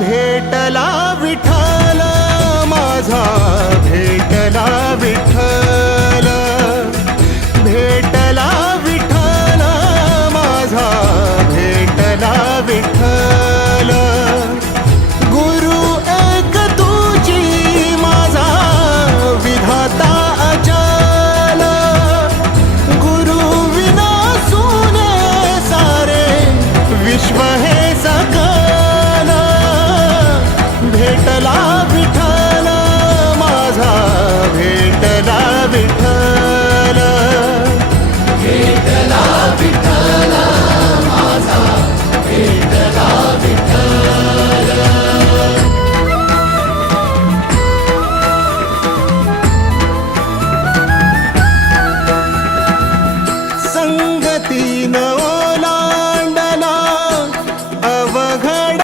भेटला विठ्ठल माझा भेटला विठ्ठल. भेटला विठ्ठल माझा भेटला विठ्ठल.